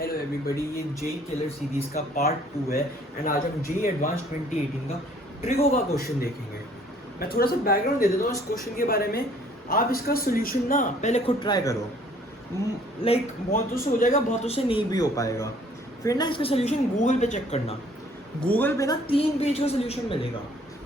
Hello everybody, ये जे killer series का part 2 है एंड आज हम जे एडवांस 2018 का ट्रिगो का क्वेश्चन देखेंगे। मैं थोड़ा सा बैकग्राउंड दे देता हूँ इस क्वेश्चन के बारे में। आप इसका सोल्यूशन ना पहले खुद ट्राई करो, लाइक बहुतों से हो जाएगा, बहुतों से नहीं भी हो पाएगा। फिर ना इसका सोल्यूशन गूगल पे चेक करना। गूगल पे ना 3 पेज का सोल्यूशन मिलेगा।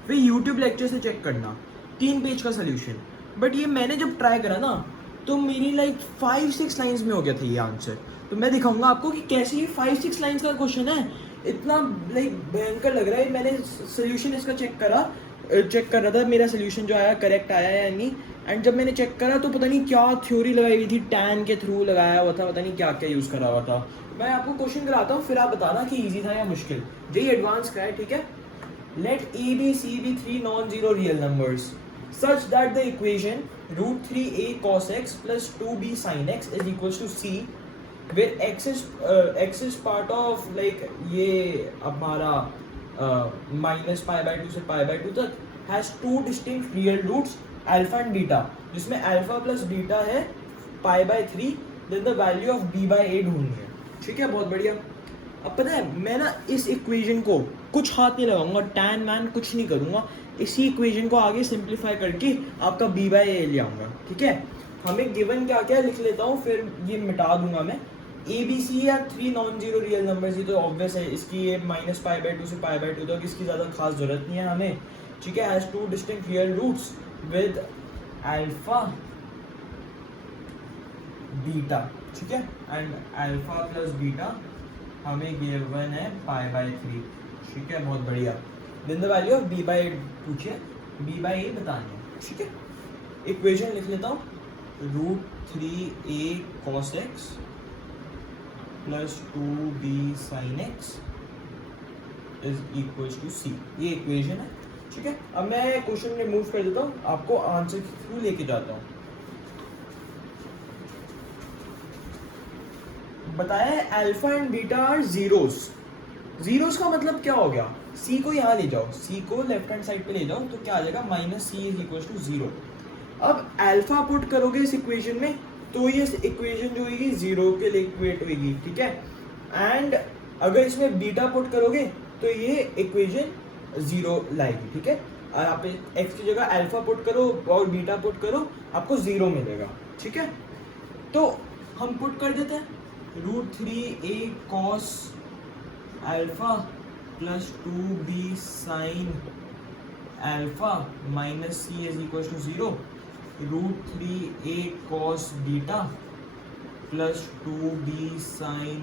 फिर यूट्यूब लेक्चर से चेक करना, 3 पेज का सोल्यूशन। बट ये मैंने जब ट्राई करा ना तो मेरी लाइक 5-6 लाइंस में हो गया था ये आंसर। तो मैं दिखाऊंगा आपको कि कैसे ये 5-6 लाइंस का क्वेश्चन है, इतना लाइक भयंकर लग रहा है। मैंने सोल्यूशन इसका चेक कर रहा था मेरा सोल्यूशन जो आया करेक्ट आया या नहीं। एंड जब मैंने चेक करा तो पता नहीं क्या थ्योरी लगाई हुई थी, टैन के थ्रू लगाया हुआ था, पता नहीं क्या क्या यूज़ करा हुआ था। मैं आपको क्वेश्चन कराता हूँ, फिर आप बताना कि ईजी था या मुश्किल। जे एडवांस का है, ठीक है। Let a b c b 3 non zero real numbers such that the equation root 3a cos x plus 2b sin x is equals to c where x is part of like ये हमारा minus pi by 2 से pi by 2 तक has two distinct real roots alpha and beta, जिसमें alpha plus beta है pi by 3, then the value of b by a ढूंढनी है। ठीक है, बहुत बढ़िया। अब पता है मैं ना इस इक्वेशन को कुछ हाथ नहीं लगाऊंगा, टैन मैन कुछ नहीं करूंगा। इसी इक्वेशन को आगे सिंप्लीफाई करके आपका b बाई ए ले आऊँगा। ठीक है, हमें गिवन क्या क्या लिख लेता हूँ, फिर ये मिटा दूंगा मैं। ए बी सी या 3 नॉन जीरो रियल नंबर्स, ये तो ऑब्वियस है। इसकी ये माइनस पाई बाई 2 से पाई बाई 2 तक इसकी ज़्यादा खास जरूरत नहीं है हमें। ठीक है, has 2 distinct real roots with alpha beta. ठीक है, एंड अल्फा प्लस बीटा हमें गिवन है पाई बाई 3। ठीक है, बहुत बढ़िया। Then the value of B by A पूछिए, बी बाई ए बतानी है। ठीक है, इक्वेशन लिख लेता हूँ, √3a cos x plus 2b sin x is equals to c। ये इक्वेशन है। ठीक है, अब मैं क्वेश्चन रिमूव कर देता हूँ, आपको आंसर के थ्रू लेके जाता हूँ। बताया है alpha and beta are zeros. Zeros का मतलब क्या हो गया, सी को यहाँ ले जाओ, सी को लेफ्ट हैंड साइड पे ले जाओ तो क्या आ जाएगा, minus c is equal to 0। अब अल्फा पुट करोगे इस इक्वेशन में तो ये इक्वेशन जो होगी 0 के लिए इक्वेट होगी। ठीक है, एंड अगर इसमें बीटा पुट करोगे तो ये इक्वेशन 0 लाएगी। ठीक है, और आप एक्स की जगह अल्फा पुट करो और बीटा पुट करो, आपको 0 मिलेगा। ठीक है, तो हम पुट कर देते हैं √3a cos alpha plus 2b sin alpha minus c is equal to 0, √3a cos beta plus 2b sin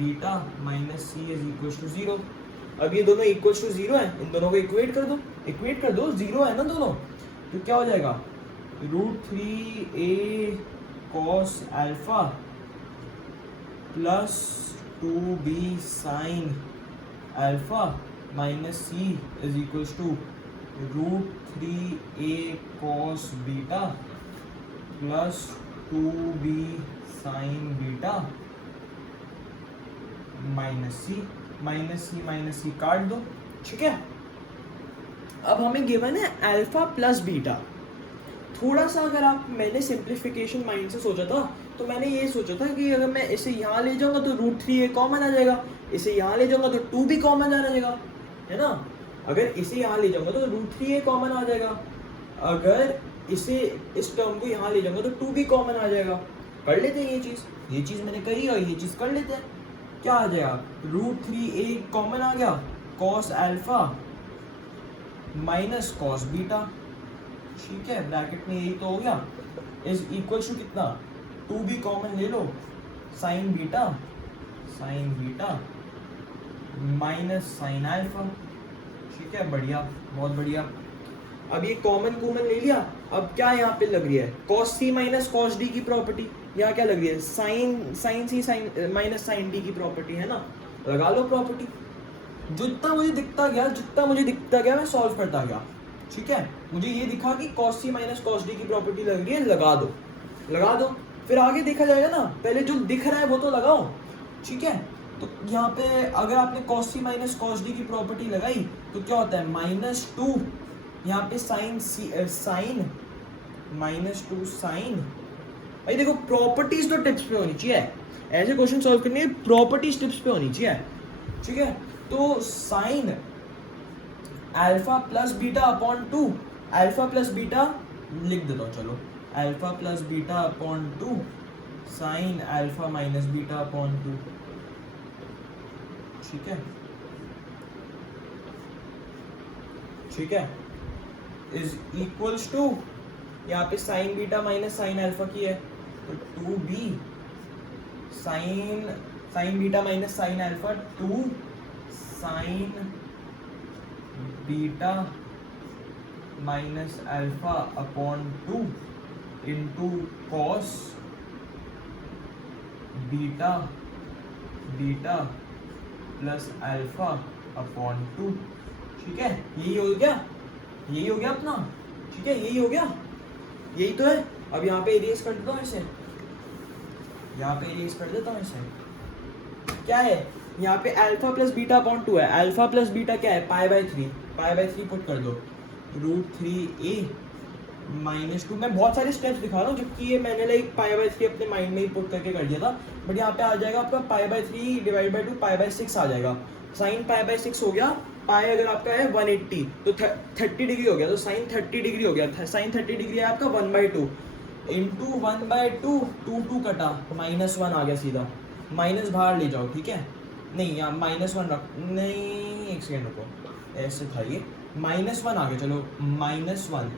beta minus c is equal to 0। अब ये दोनों इक्वल टू 0 है, इन दोनों को इक्वेट कर दो, 0 है ना दोनों, तो क्या हो जाएगा, √3a cos alpha plus 2b sin alpha minus c is equal to √3a cos beta plus 2b sin beta minus C काट दो। ठीक है, अब हमें गिवन है अल्फा प्लस बीटा। थोड़ा सा अगर मैंने सिंप्लीफिकेशन माइंड से सोचा था तो मैंने ये सोचा था कि अगर मैं इसे यहाँ ले जाऊंगा तो √3a कॉमन आ जाएगा, इसे यहाँ ले जाऊंगा तो 2 भी कॉमन आ जाएगा, है ना। अगर इसे यहाँ ले जाऊंगा तो √3a कॉमन आ जाएगा, अगर इसे इस टर्म को यहाँ ले जाऊंगा तो 2 भी कॉमन आ जाएगा। कर लेते हैं ये चीज़ मैंने करी और ये चीज़ कर लेते हैं। क्या आ जाएगा, √3a कॉमन आ गया, cos alpha minus cos beta. ठीक है, ब्रैकेट में यही तो हो गया, इज इक्वल टू कितना, 2 भी कॉमन ले लो, sine beta minus sine alpha. ठीक है, बढ़िया, बहुत बढ़िया। अब ये कॉमन ले लिया। अब क्या यहाँ पे लग रही है, cos c माइनस cos d की प्रॉपर्टी। यहाँ क्या लग रही है, sine c sine minus sine d की प्रॉपर्टी, है ना। लगा लो प्रॉपर्टी। जितना मुझे दिखता गया मैं सॉल्व करता गया। ठीक है, मुझे ये दिखा कि cos c माइनस cos d की प्रॉपर्टी लग रही है, लगा दो, फिर आगे देखा जाएगा ना। पहले जो दिख रहा है वो तो लगाओ। ठीक है, तो यहाँ पे अगर आपने cos c माइनस cos d की प्रॉपर्टी लगाई तो क्या होता है, -2 यहाँ पे साइन -2 साइन। भाई देखो प्रॉपर्टीज तो टिप्स पे होनी चाहिए। ऐसे क्वेश्चन सॉल्व करने की प्रॉपर्टी स्टेप्स पे होनी चाहिए, ठीक है। तो sine alpha plus beta upon 2, alpha plus beta लिख देता हूँ, चलो alpha plus beta upon 2 sign alpha minus beta upon 2, ठीक है, ठीक है, इज इक्वल्स टू, यहाँ पे sign beta minus sine alpha की है तो 2b sign beta minus sine alpha 2 sign beta minus alpha upon 2 into cos beta plus alpha upon 2, ठीक है। यही हो गया अपना, ठीक है, यही हो गया, यही तो है। अब यहाँ पे इरेज कर देता हूँ इसे, क्या है यहाँ पे अल्फा प्लस बीटा अपॉन 2 है, अल्फा प्लस बीटा क्या है पाई बाय 3 पुट कर दो √3a -2। मैं बहुत सारे स्टेप्स दिखा रहा हूँ जबकि ये मैंने लाइक पाई बाय 3 अपने माइंड में ही पुट करके कर दिया था, बट यहाँ पे आ जाएगा आपका पाई by 3 divide by 2 pi by 6 आ जाएगा। साइन पाई बाय 6 हो गया, पाई अगर आपका है 180 तो 30 डिग्री हो गया, तो साइन 30 डिग्री हो गया, साइन 30 डिग्री है आपका 1/2 इंटू 1/2 2 कटा -1 आ गया सीधा, माइनस बाहर ले जाओ, ठीक है, नहीं यहाँ -1 रख, नहीं एक सेकेंड रुको, ऐसे था ये -1 आ गया, चलो -1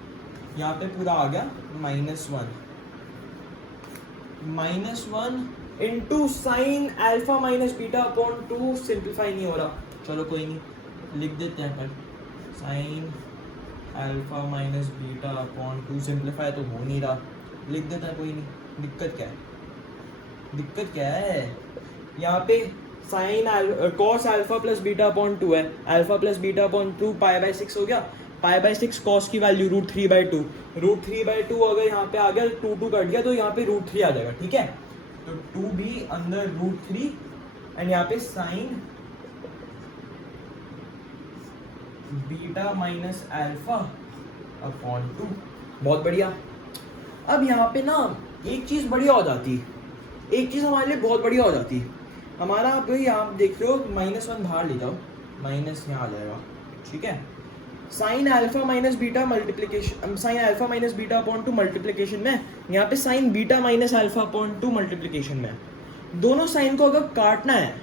यहाँ पे पूरा आ गया -1 into sine alpha minus beta upon 2, simplify नहीं हो रहा, चलो कोई नहीं, लिख देते हैं फिर sign alpha minus beta upon 2, simplify तो हो नहीं रहा, लिख देता है, कोई नहीं, दिक्कत क्या है, यहाँ पे sine cos alpha plus beta upon 2 है, alpha plus beta upon 2 pi by 6 हो गया, पाई बाय 6 कॉस की वैल्यू √3/2, √3/2 अगर यहाँ पे आ गया 2 कट गया तो यहाँ पे √3 आ जाएगा, ठीक है, तो 2b अंदर √3 एंड यहाँ पे sign beta minus alpha upon 2, बहुत बढ़िया। अब यहाँ पे ना एक चीज़ बढ़िया हो जाती, एक चीज़ हमारे लिए बहुत बढ़िया हो जाती, हमारा आप यहाँ देख रहे हो -1 बाहर ले जाओ, माइनस यहाँ आ जाएगा, ठीक है, sign alpha minus beta multiplication, sign alpha minus beta upon 2 multiplication में, यहाँ पे sign beta minus alpha upon 2 multiplication में, दोनों साइन को अगर काटना है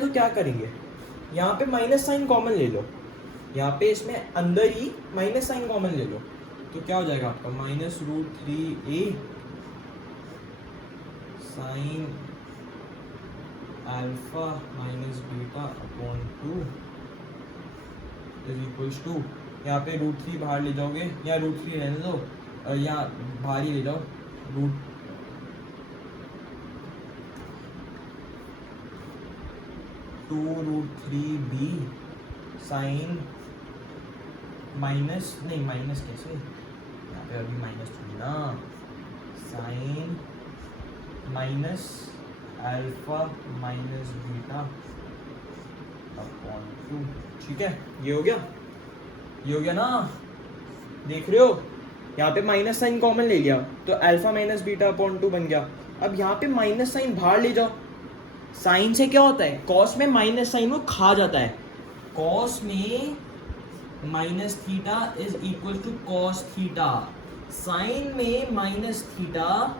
तो क्या करेंगे, यहाँ पे माइनस साइन कॉमन ले लो, यहाँ पे इसमें अंदर ही माइनस साइन कॉमन ले लो, तो क्या हो जाएगा आपका -√3a sine alpha minus beta upon 2 is equals to, यहाँ पे √3 बाहर ले जाओगे, या √3 रहने दो और यहाँ बाहर ही ले जाओ, √2√3b साइन माइनस, नहीं माइनस कैसे, यहाँ पे अभी माइनस थोड़ी ना, sine minus alpha minus beta upon 2, ठीक है, ये हो गया ना, देख रहे हो, यहाँ पे माइनस साइन कॉमन ले लिया तो अल्फा माइनस बीटा अपॉन 2 बन गया। अब यहाँ पे माइनस साइन बाहर ले जाओ, साइन से क्या होता है, कॉस में माइनस साइन वो खा जाता है, कॉस में minus theta is equal to cos theta, sine में minus theta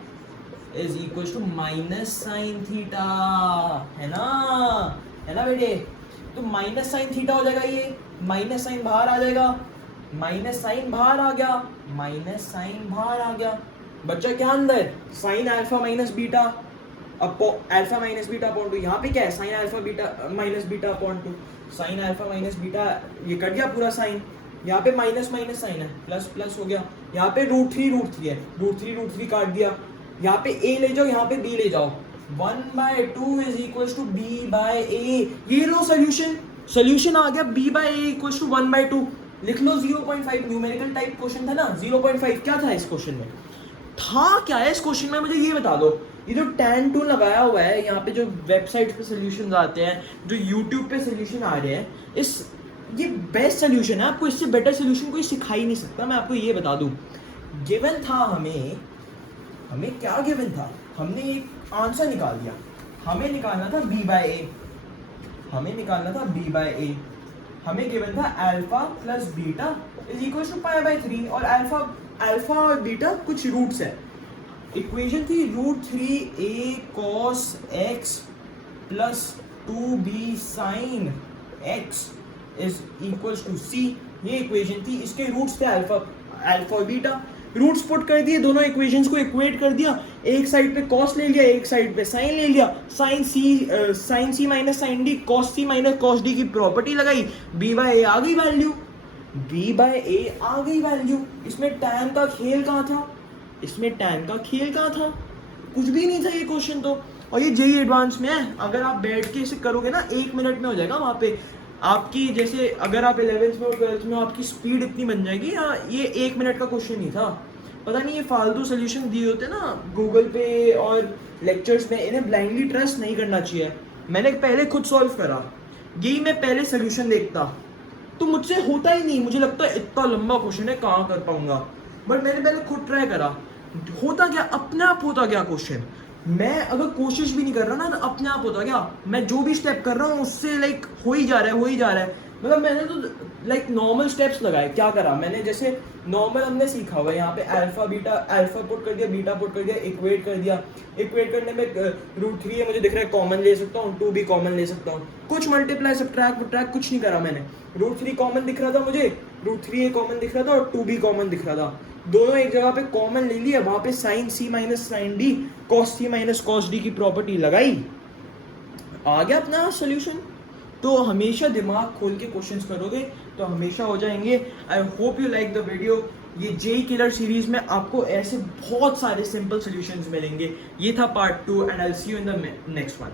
is equal to minus sine theta, है ना बेटे, तो माइनस साइन थीटा हो जाएगा, ये माइनस साइन बाहर आ जाएगा, माइनस साइन बाहर आ गया, बच्चा क्या अंदर sign alpha minus beta upon 2, यहाँ पे क्या है sign alpha minus beta upon 2, sign alpha minus beta, ये कट गया पूरा साइन, यहाँ पे माइनस साइन है, प्लस हो गया, यहाँ पे √3 है, √3 काट दिया, यहाँ पे a ले जाओ, यहाँ पे b ले जाओ, 1/2 इज इक्वल टू b/a, ये लो सोल्यूशन आ गया, b/a इक्वल टू 1/2, लिख लो 0.5, न्यूमेरिकल टाइप क्वेश्चन था ना, 0.5 क्या था इस क्वेश्चन में, क्या है इस क्वेश्चन में, मुझे ये बता दो, ये जो tan टूल लगाया हुआ है यहाँ पे, जो वेबसाइट पे सोल्यूशन आते हैं, जो यूट्यूब पे सोल्यूशन आ रहे हैं, ये बेस्ट सोल्यूशन है, आपको इससे बेटर सोल्यूशन कोई सिखा ही नहीं सकता। मैं आपको ये बता दूं, गिवन था हमें क्या गिवन था, हमने एक आंसर निकाल दिया, हमें निकालना था b बाय ए, हमें निकालना था b बाय ए, हमें गिवन था alpha plus beta is equal to pi by 3 और अल्फा और बीटा कुछ रूट्स है। इक्वेशन थी √3a cos x plus 2b sin x is equals to c। ये इक्वेशन थी, इसके रूट्स थे अल्फा और बीटा, रूट्स पुट कर दिए, दोनों इक्वेशंस को इक्वेट कर दिया, एक साइड पे cos ले लिया, एक साइड पे sin ले लिया, sin c minus sin d, cos c माइनस cos d की प्रॉपर्टी लगाई, b बाय ए आ गई वैल्यू, b बाय ए आ गई वैल्यू। इसमें tan का खेल कहाँ था, इसमें tan का खेल कहाँ था, कुछ भी नहीं था ये क्वेश्चन तो। और ये जेई एडवांस में है, अगर आप बैठ के इसे करोगे ना 1 मिनट में हो जाएगा वहाँ पे आपकी, जैसे अगर आप 11th में और 12th में आपकी स्पीड इतनी बन जाएगी, ये 1 मिनट का क्वेश्चन ही था। पता नहीं ये फालतू सोल्यूशन दिए होते ना गूगल पे और लेक्चर्स में, इन्हें ब्लाइंडली ट्रस्ट नहीं करना चाहिए। मैंने पहले खुद सॉल्व करा, यही मैं पहले सोल्यूशन देखता तो मुझसे होता ही नहीं, मुझे लगता है इतना लंबा क्वेश्चन है कहाँ कर पाऊंगा, बट मैंने पहले खुद ट्राई करा, होता क्या अपने आप होता क्या क्वेश्चन, मैं अगर कोशिश भी नहीं कर रहा ना तो अपने आप होता क्या, मैं जो भी स्टेप कर रहा हूँ उससे लाइक हो ही जा रहा है। मतलब मैंने तो लाइक नॉर्मल स्टेप्स लगाए, क्या करा मैंने, जैसे नॉर्मल हमने सीखा हुआ है यहाँ पे अल्फा पुट कर दिया, बीटा पुट कर दिया, इक्वेट कर दिया, इक्वेट करने में √3 है मुझे दिख रहा है कॉमन ले सकता हूँ, 2 भी कॉमन ले सकता हूँ, कुछ मल्टीप्लाई सब्ट्रैक्ट कुछ नहीं करा मैंने, √3 कॉमन दिख रहा था मुझे, √3a कॉमन दिख रहा था और 2 भी कॉमन दिख रहा था, दोनों एक जगह पे कॉमन ले लिया, वहां पे sin c minus sin d, cos c माइनस cos d की प्रॉपर्टी लगाई, आ गया अपना सोल्यूशन। तो हमेशा दिमाग खोल के क्वेश्चंस करोगे तो हमेशा हो जाएंगे। I hope you like the video. ये जेई किलर सीरीज में आपको ऐसे बहुत सारे सिंपल सॉल्यूशंस मिलेंगे। ये था part 2 and I will see you in the next one.